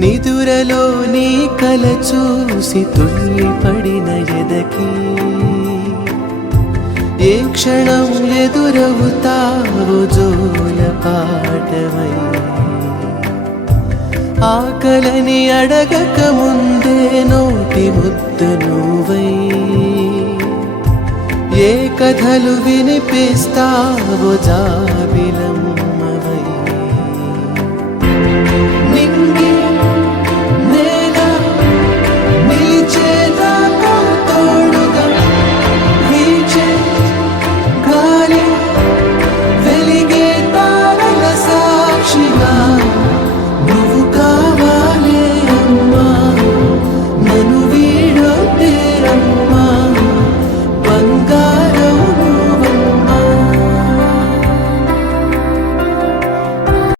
నిదురలో నీ కల చూసి తుళ్ళిపడిన ఎదకి ఏ క్షణం ఎదురవుతావో జోల పాటవై ఆకలని అడగక ముందే నోటి ముద్ద నువ్వై ఏ కథలు వినిపిస్తావో జాబిలివై